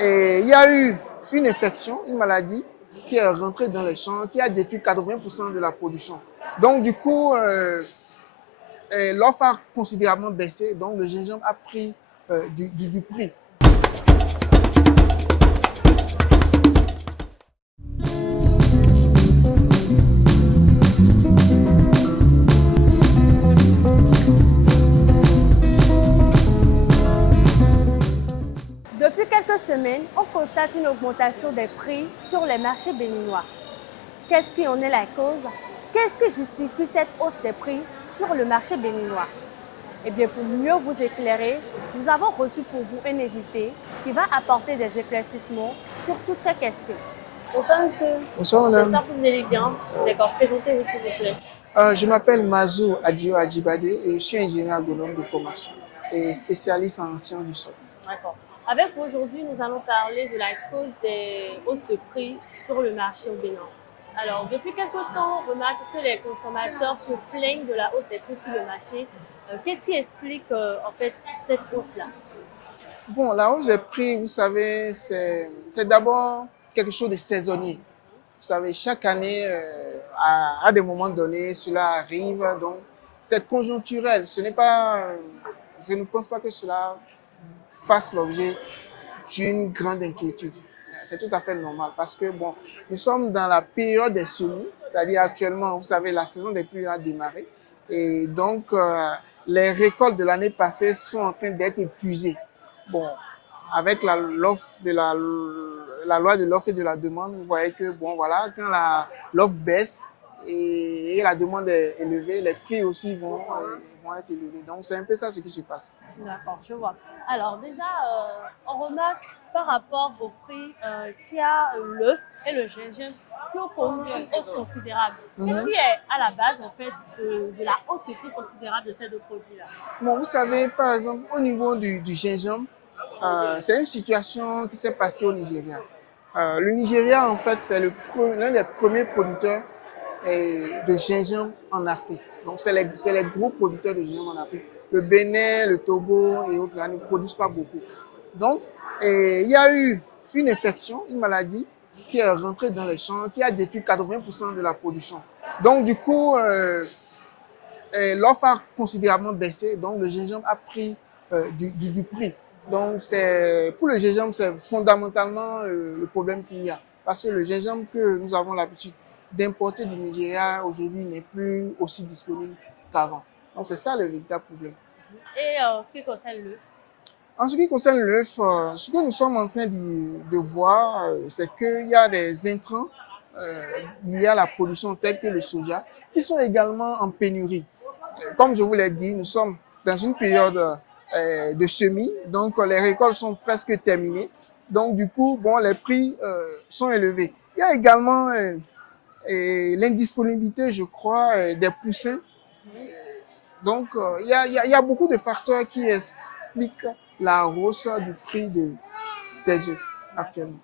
Et il y a eu une infection, une maladie qui est rentrée dans les champs, qui a détruit 80% de la production. Donc du coup, l'offre a considérablement baissé, donc le gingembre a pris du prix. Depuis quelques semaines, on constate une augmentation des prix sur les marchés béninois. Qu'est-ce qui en est la cause? Qu'est-ce qui justifie cette hausse des prix sur le marché béninois? Eh bien, pour mieux vous éclairer, nous avons reçu pour vous un invité qui va apporter des éclaircissements sur toutes ces questions. Bonsoir monsieur. Bonsoir madame. J'espère que vous allez bien. D'accord, présentez-vous s'il vous plaît. Je m'appelle Mazou Adio Adjibade et je suis ingénieur agronome de formation et spécialiste en sciences du sol. D'accord. Avec vous aujourd'hui, nous allons parler de la cause des hausses de prix sur le marché au Bénin. Alors, depuis quelque temps, on remarque que les consommateurs se plaignent de la hausse des prix sur le marché. Qu'est-ce qui explique en fait cette hausse-là? Bon, la hausse des prix, vous savez, c'est d'abord quelque chose de saisonnier. Vous savez, chaque année, à des moments donnés, cela arrive. Donc, c'est conjoncturel. Ce n'est pas, je ne pense pas que cela fasse l'objet d'une grande inquiétude. C'est tout à fait normal parce que, bon, nous sommes dans la période des semis, c'est-à-dire actuellement, vous savez, la saison des pluies a démarré. Et donc, les récoltes de l'année passée sont en train d'être épuisées. Bon, avec la loi de l'offre et de la demande, vous voyez que, bon, voilà, quand l'offre baisse et la demande est élevée, les prix aussi vont être élevés. Donc, c'est un peu ça ce qui se passe. D'accord, je vois. Alors déjà, on remarque par rapport au prix qu'il y a l'œuf et le gingembre qui ont connu une hausse considérable. Qu'est-ce qui est à la base en fait de la hausse des prix considérable de ces deux produits-là? Bon, vous savez, par exemple, au niveau du gingembre, c'est une situation qui s'est passée au Nigeria. Le Nigeria, en fait, c'est l'un des premiers producteurs de gingembre en Afrique. Donc, c'est les gros producteurs de gingembre en Afrique. Le Bénin, le Togo et autres là, ne produisent pas beaucoup. Donc, il y a eu une infection, une maladie qui est rentrée dans les champs, qui a détruit 80% de la production. Donc, du coup, l'offre a considérablement baissé, donc le gingembre a pris du prix. Donc, pour le gingembre, c'est fondamentalement le problème qu'il y a. Parce que le gingembre que nous avons l'habitude d'importer du Nigeria aujourd'hui n'est plus aussi disponible qu'avant. Donc, c'est ça le véritable problème. Et en ce qui concerne l'œuf? En ce qui concerne l'œuf, ce que nous sommes en train de voir, c'est qu'il y a des intrants liés à la production tels que le soja qui sont également en pénurie. Comme je vous l'ai dit, nous sommes dans une période de semis, donc les récoltes sont presque terminées. Donc du coup, bon, les prix sont élevés. Il y a également l'indisponibilité, je crois, des poussins. Donc il y a beaucoup de facteurs qui expliquent la hausse du prix des œufs actuellement.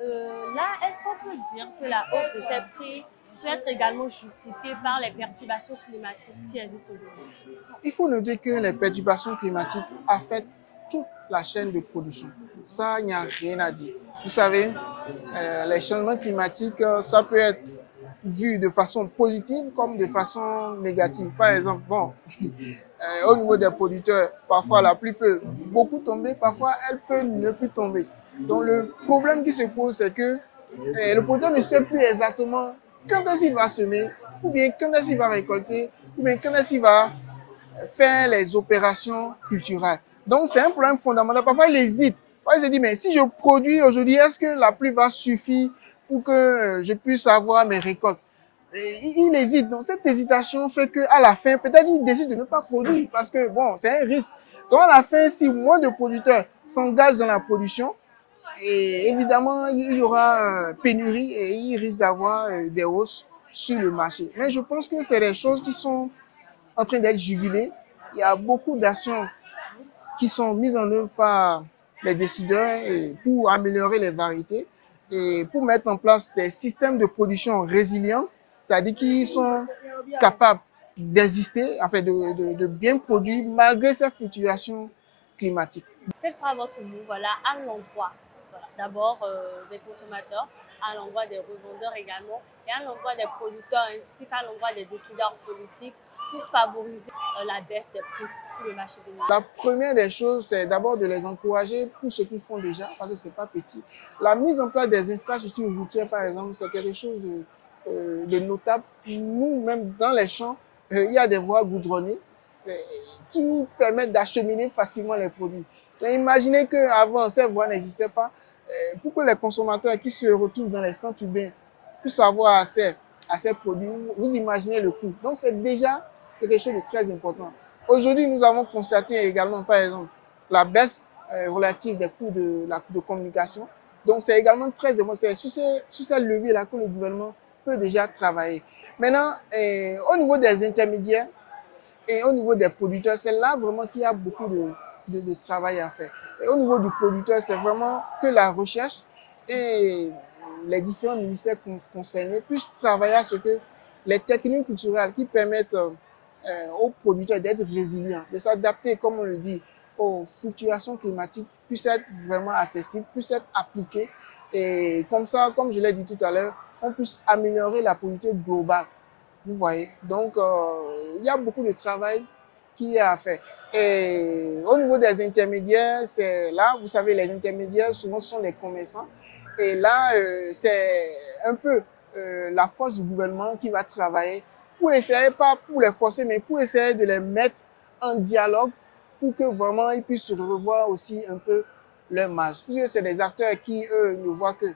Là, est-ce qu'on peut dire que la hausse de ces prix peut être également justifiée par les perturbations climatiques qui existent aujourd'hui? Il faut noter que les perturbations climatiques affectent toute la chaîne de production. Ça, il n'y a rien à dire. Vous savez, les changements climatiques, ça peut être vu de façon positive comme de façon négative. Par exemple, bon, au niveau des producteurs, parfois la pluie peut beaucoup tomber, parfois elle peut ne plus tomber. Donc le problème qui se pose, c'est que le producteur ne sait plus exactement quand est-ce qu'il va semer, ou bien quand est-ce qu'il va récolter, ou bien quand est-ce qu'il va faire les opérations culturelles. Donc c'est un problème fondamental. Parfois il hésite. Parfois, il se dit, mais si je produis aujourd'hui, est-ce que la pluie va suffire pour que je puisse avoir mes récoltes? Il hésite. Donc cette hésitation fait qu'à la fin, peut-être il décide de ne pas produire parce que bon, c'est un risque. Donc à la fin, si moins de producteurs s'engagent dans la production, et évidemment, il y aura pénurie et il risque d'avoir des hausses sur le marché. Mais je pense que c'est des choses qui sont en train d'être jugulées. Il y a beaucoup d'actions qui sont mises en œuvre par les décideurs pour améliorer les variétés et pour mettre en place des systèmes de production résilients, c'est-à-dire qui sont capables d'exister, enfin de bien produire malgré ces fluctuations climatiques. Quel sera votre mot, voilà, à l'endroit d'abord des consommateurs, à l'endroit des revendeurs également, et à l'endroit des producteurs ainsi qu'à l'endroit des décideurs politiques pour favoriser la baisse des prix sur le marché béninois? La première des choses, c'est d'abord de les encourager pour ce qu'ils font déjà, parce que ce n'est pas petit. La mise en place des infrastructures routières, par exemple, c'est quelque chose de notable. Nous, même dans les champs, il y a des voies goudronnées qui permettent d'acheminer facilement les produits. Donc, imaginez qu'avant, ces voies n'existaient pas. Pour que les consommateurs qui se retrouvent dans les centres urbains puissent avoir accès à ces produits, vous imaginez le coût. Donc, c'est déjà quelque chose de très important. Aujourd'hui, nous avons constaté également, par exemple, la baisse relative des coûts de communication. Donc, c'est également très important. C'est sur ces leviers-là que le gouvernement peut déjà travailler. Maintenant, au niveau des intermédiaires et au niveau des producteurs, c'est là vraiment qu'il y a beaucoup de travail à faire. Et au niveau du producteur, c'est vraiment que la recherche et les différents ministères concernés puissent travailler à ce que les techniques culturelles qui permettent aux producteurs d'être résilients, de s'adapter, comme on le dit, aux fluctuations climatiques, puissent être vraiment accessibles, puissent être appliquées. Et comme ça, comme je l'ai dit tout à l'heure, on puisse améliorer la politique globale. Vous voyez, donc il y a beaucoup de travail qui est à faire. Et au niveau des intermédiaires, c'est là, vous savez, les intermédiaires, souvent, ce sont les commerçants. Et là, c'est un peu la force du gouvernement qui va travailler pour essayer, pas pour les forcer, mais pour essayer de les mettre en dialogue pour que vraiment ils puissent revoir aussi un peu leur marge. Puisque c'est des acteurs qui, eux, ne voient que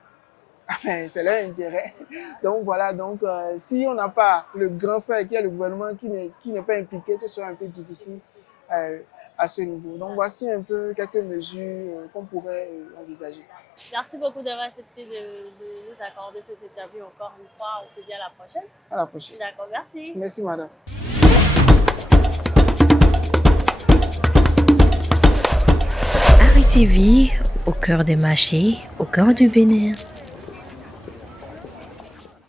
enfin, c'est leur intérêt. Donc voilà, donc si on n'a pas le grand frère qui est le gouvernement qui n'est pas impliqué, ce sera un peu difficile à ce niveau. Donc voici un peu quelques mesures qu'on pourrait envisager. Merci beaucoup d'avoir accepté de nous accorder cette interview encore une fois. On se dit à la prochaine. À la prochaine. D'accord, merci. Merci madame. Harry TV, au cœur des marchés, au cœur du Bénin.